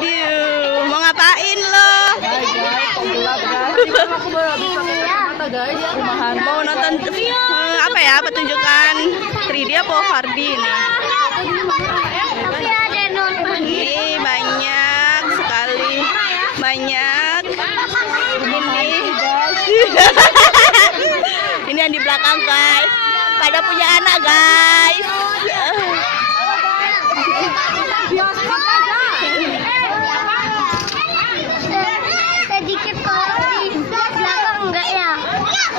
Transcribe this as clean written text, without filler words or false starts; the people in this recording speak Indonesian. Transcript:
Aduh, mau ngapain lo? Mau nonton apa ya? Pertunjukan 3D apa 4D ini? Ini banyak sekali, banyak. Ini yang di belakang guys. Pada punya anak guys.